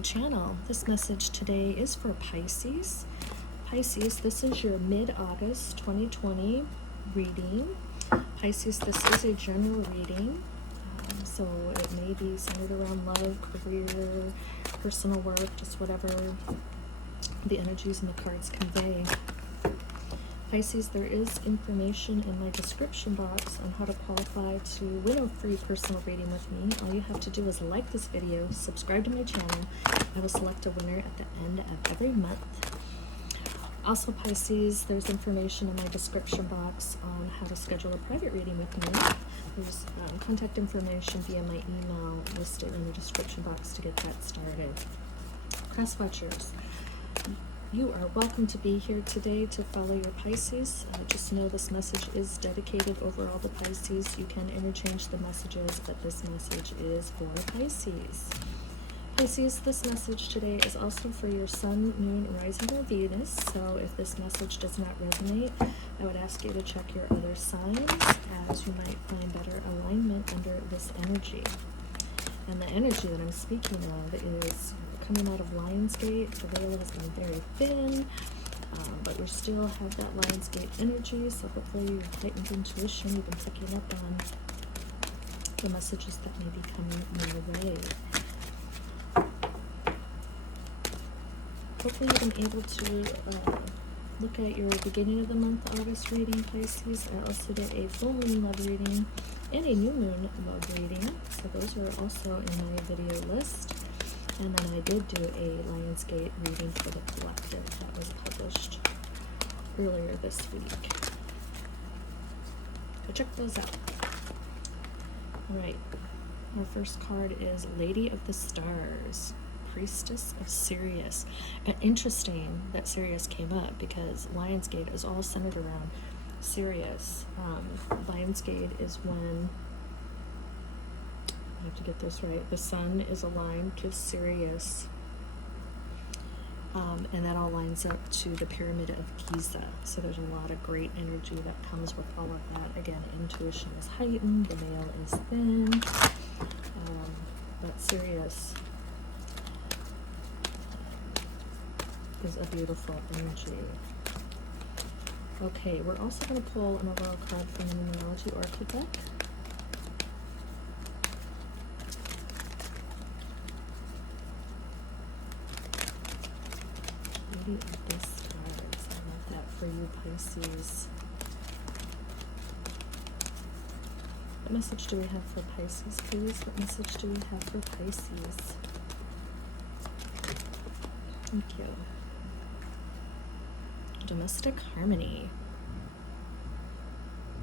Channel. This message today is for Pisces. Pisces, this is your mid-August 2020 reading. Pisces, this is a general reading, so it may be centered around love, career, personal work, just whatever the energies and the cards convey. Pisces, there is information in my description box on how to qualify to win a free personal reading with me. All you have to do is like this video, subscribe to my channel. I will select a winner at the end of every month. Also, Pisces, there's information in my description box on how to schedule a private reading with me. There's contact information via my email listed in the description box to get that started. Cross watchers, you are welcome to be here today to follow your Pisces. Just know this message is dedicated over all the Pisces. You can interchange the messages, but this message is for Pisces. Pisces, this message today is also for your Sun, Moon, Rising, or Venus. So if this message does not resonate, I would ask you to check your other signs, as you might find better alignment under this energy. And the energy that I'm speaking of is coming out of Lionsgate. The veil has been very thin, but we still have that Lionsgate energy, so hopefully your heightened intuition, you've been picking up on the messages that may be coming your way. Hopefully you've been able to look at your beginning of the month August reading, Pisces. I also did a full moon love reading and a new moon love reading, so those are also in my video list. And then I did do a Lionsgate reading for the collective that was published earlier this week. Go check those out. Alright, our first card is Lady of the Stars, Priestess of Sirius. And interesting that Sirius came up because Lionsgate is all centered around Sirius. Lionsgate is when, I have to get this right, the sun is aligned to Sirius, and that all lines up to the Pyramid of Giza. So there's a lot of great energy that comes with all of that. Again, intuition is heightened, the veil is thin, but Sirius is a beautiful energy. Okay, we're also going to pull an overall card from the Numerology Oracle deck. Lady of the Stars. I love that for you, Pisces. What message do we have for Pisces, please? What message do we have for Pisces? Thank you. Domestic harmony.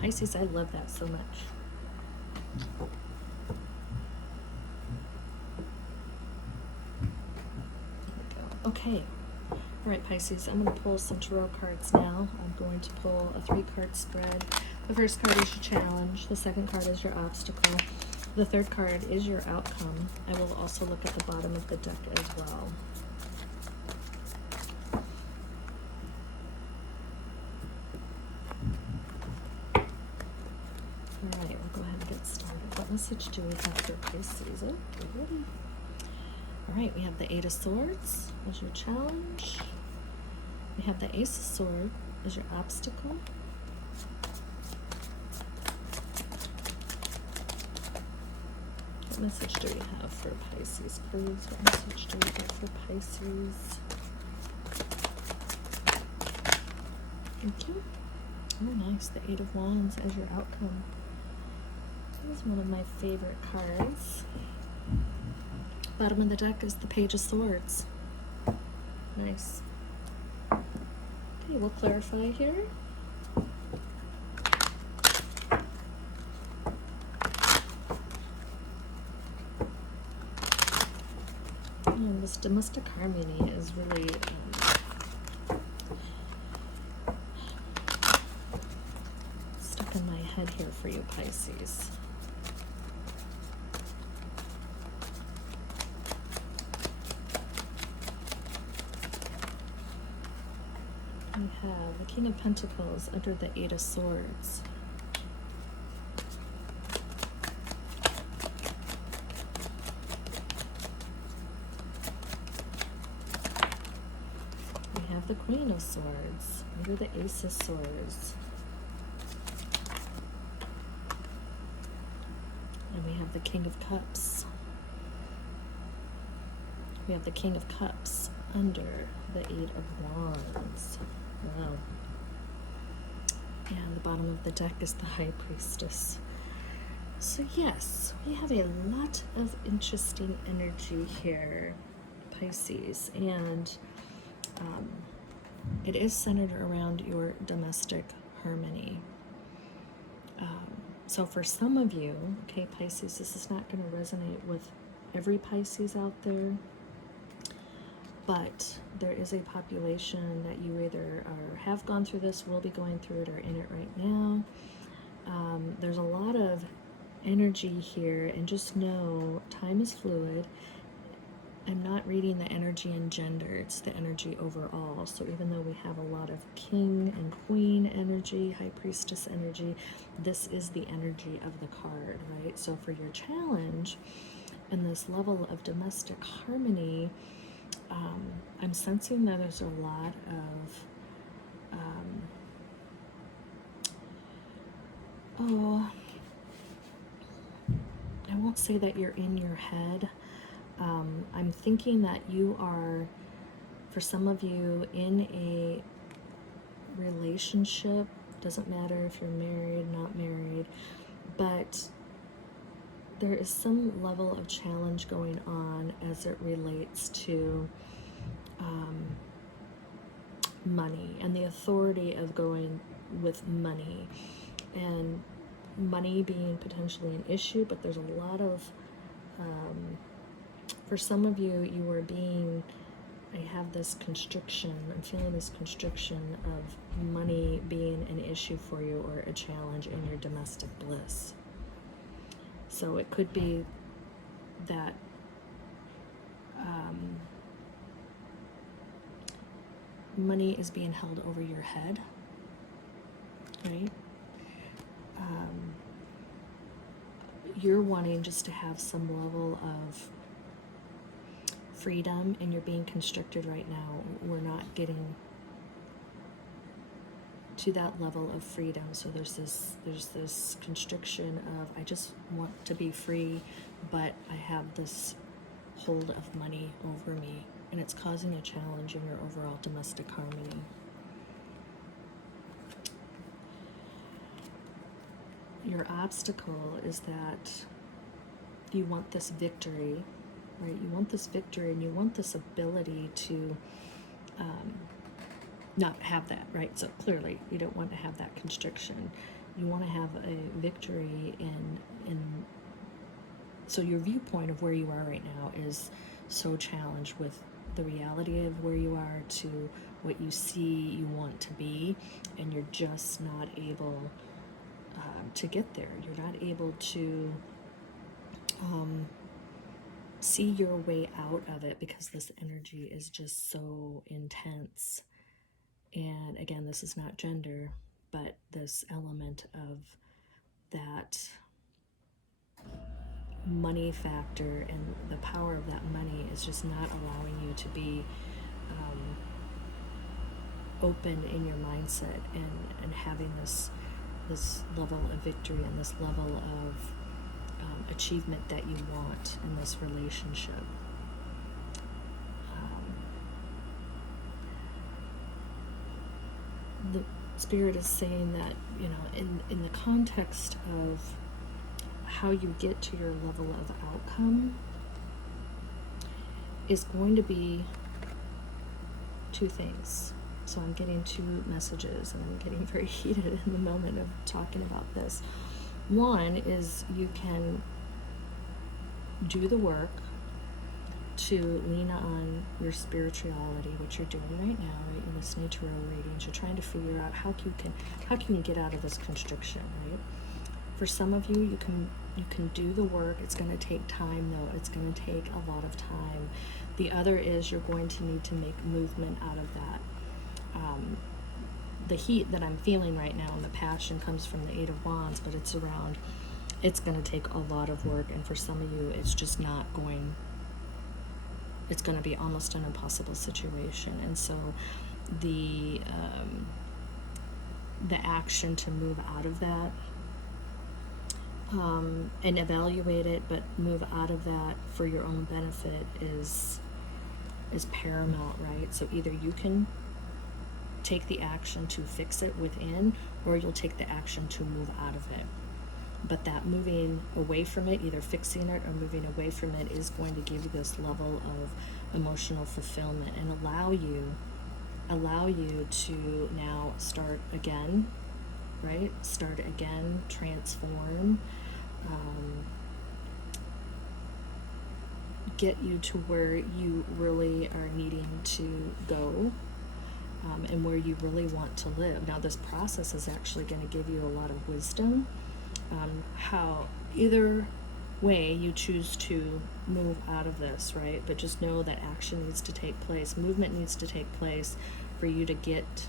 Pisces, I love that so much. Okay. All right, Pisces, I'm going to pull some tarot cards now. I'm going to pull a 3-card spread. The first card is your challenge. The second card is your obstacle. The third card is your outcome. I will also look at the bottom of the deck as well. All right, we'll go ahead and get started. What message do we have for Pisces? Oh, we're ready. All right, we have the 8 of Swords as your challenge. We have the Ace of Swords as your obstacle. What message do we have for Pisces, please? What message do we have for Pisces? Thank you. Oh, nice. The 8 of Wands as your outcome. This is one of my favorite cards. Bottom of the deck is the Page of Swords. Nice. Okay, we'll clarify here. And this domestic harmony is really stuck in my head here for you, Pisces. have the King of Pentacles under the Eight of Swords. We have the Queen of Swords under the Ace of Swords. And we have the King of Cups. We have the King of Cups under the Eight of Wands. Wow. And the bottom of the deck is the High Priestess. So yes, we have a lot of interesting energy here, Pisces, and it is centered around your domestic harmony. So for some of you, okay, Pisces, this is not going to resonate with every Pisces out there, but there is a population that you either have gone through this, will be going through it, or in it right now. There's a lot of energy here, and just know time is fluid. I'm not reading the energy in gender, it's the energy overall. So even though we have a lot of King and Queen energy, High Priestess energy, this is the energy of the card, right? So for your challenge and this level of domestic harmony, I'm sensing that there's a lot of I won't say that you're in your head. I'm thinking that you are, for some of you, in a relationship. Doesn't matter if you're married, not married, but there is some level of challenge going on as it relates to money and the authority of going with money, and money being potentially an issue. But there's a lot of for some of you, you are being, I have this constriction, I'm feeling this constriction of money being an issue for you, or a challenge in your domestic bliss. So it could be that money is being held over your head, right? You're wanting just to have some level of freedom, and you're being constricted right now. We're not getting to that level of freedom. So there's this constriction of, I just want to be free, but I have this hold of money over me, and it's causing a challenge in your overall domestic harmony. Your obstacle is that you want this victory, right? You want this victory, and you want this ability to not have that, right? So clearly you don't want to have that constriction. You want to have a victory in so your viewpoint of where you are right now is so challenged with the reality of where you are to what you see you want to be, and you're just not able to get there. You're not able to see your way out of it, because this energy is just so intense. And again, this is not gender, but this element of that money factor, and the power of that money is just not allowing you to be open in your mindset, and having this level of victory and this level of achievement that you want in this relationship. The Spirit is saying that, you know, in the context of how you get to your level of outcome is going to be two things. So I'm getting two messages, and I'm getting very heated in the moment of talking about this. One is you can do the work to lean on your spirituality, which you're doing right now, right? You're listening to tarot readings. You're trying to figure out how you can get out of this constriction, right? For some of you, you can do the work. It's going to take time, though. It's going to take a lot of time. The other is you're going to need to make movement out of that. the heat that I'm feeling right now and the passion comes from the Eight of Wands, but it's around, it's going to take a lot of work, and for some of you it's just not going, it's going to be almost an impossible situation. And so the action to move out of that, and evaluate it, but move out of that for your own benefit is paramount, right? So either you can take the action to fix it within, or you'll take the action to move out of it. But that moving away from it, either fixing it or moving away from it, is going to give you this level of emotional fulfillment and allow you to now start again, right? Start again, transform, get you to where you really are needing to go, and where you really want to live. Now, this process is actually going to give you a lot of wisdom on how either way you choose to move out of this, right? But just know that action needs to take place, movement needs to take place for you to get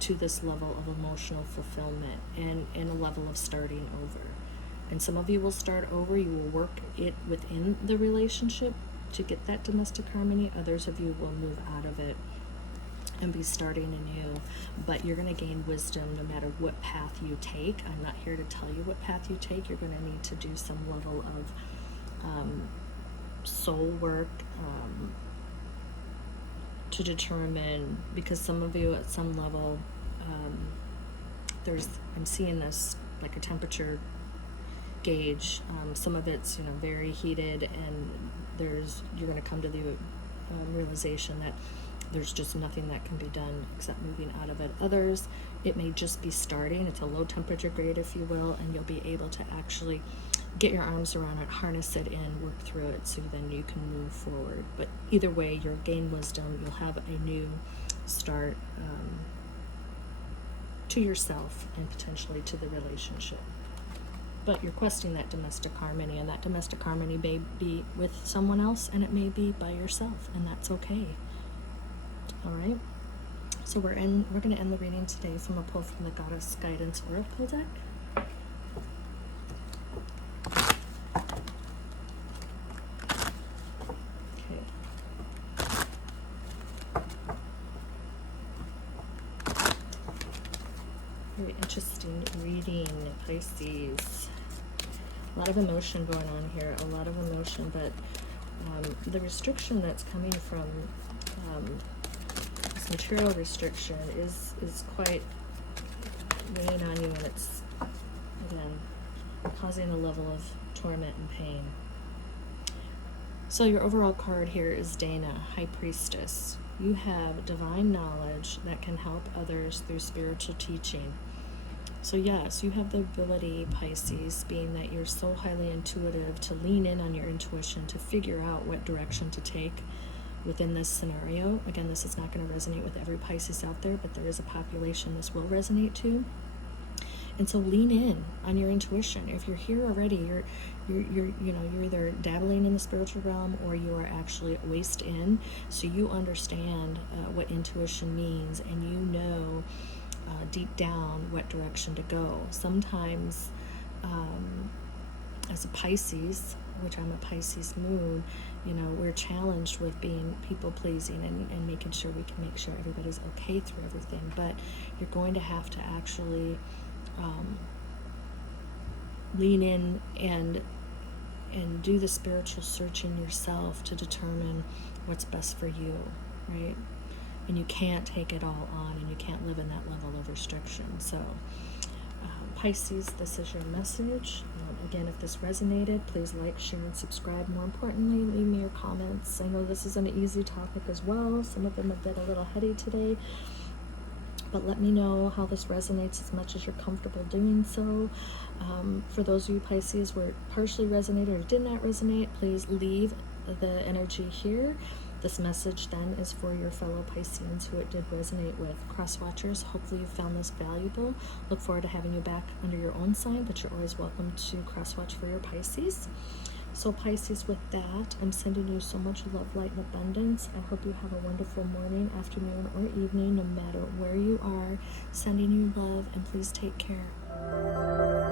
to this level of emotional fulfillment and a level of starting over. And some of you will start over, you will work it within the relationship to get that domestic harmony. Others of you will move out of it and be starting anew. But you're going to gain wisdom no matter what path you take. I'm not here to tell you what path you take. You're going to need to do some level of soul work to determine, because some of you at some level, I'm seeing this like a temperature gauge. Some of it's very heated, and you're going to come to the realization that there's just nothing that can be done except moving out of it. Others, it may just be starting. It's a low temperature grade, if you will, and you'll be able to actually get your arms around it, harness it in, work through it, so then you can move forward. But either way, you'll gain wisdom. You'll have a new start to yourself and potentially to the relationship. But you're questing that domestic harmony, and that domestic harmony may be with someone else, and it may be by yourself, and that's okay. All right. So we're going to end the reading today from a pull from the Goddess Guidance Oracle deck. Okay. Very interesting reading, Pisces. A lot of emotion going on here, a lot of emotion, but the restriction that's coming from this material restriction is quite weighing on you, and it's, again, causing a level of torment and pain. So your overall card here is Dana, High Priestess. You have divine knowledge that can help others through spiritual teaching. So yes, you have the ability, Pisces, being that you're so highly intuitive, to lean in on your intuition, to figure out what direction to take within this scenario. Again, this is not going to resonate with every Pisces out there, but there is a population this will resonate to. And so lean in on your intuition. If you're here already, you're either dabbling in the spiritual realm, or you are actually waist in, so you understand what intuition means, and you know deep down what direction to go. Sometimes as a Pisces, which I'm a Pisces moon, we're challenged with being people pleasing and making sure we can make sure everybody's okay through everything. But you're going to have to actually lean in and do the spiritual searching yourself to determine what's best for you, right? And you can't take it all on, and you can't live in that level of restriction. So Pisces, this is your message. Again, if this resonated, please like, share, and subscribe. More importantly, leave me your comments. I know this is an easy topic as well. Some of them have been a little heady today, but let me know how this resonates as much as you're comfortable doing so. For those of you Pisces where it partially resonated or did not resonate, please leave the energy here. This message then is for your fellow Pisceans who it did resonate with. Cross watchers, hopefully you found this valuable. Look forward to having you back under your own sign, but you're always welcome to cross watch for your Pisces. So Pisces, with that, I'm sending you so much love, light, and abundance. I hope you have a wonderful morning, afternoon, or evening, no matter where you are. Sending you love, and please take care.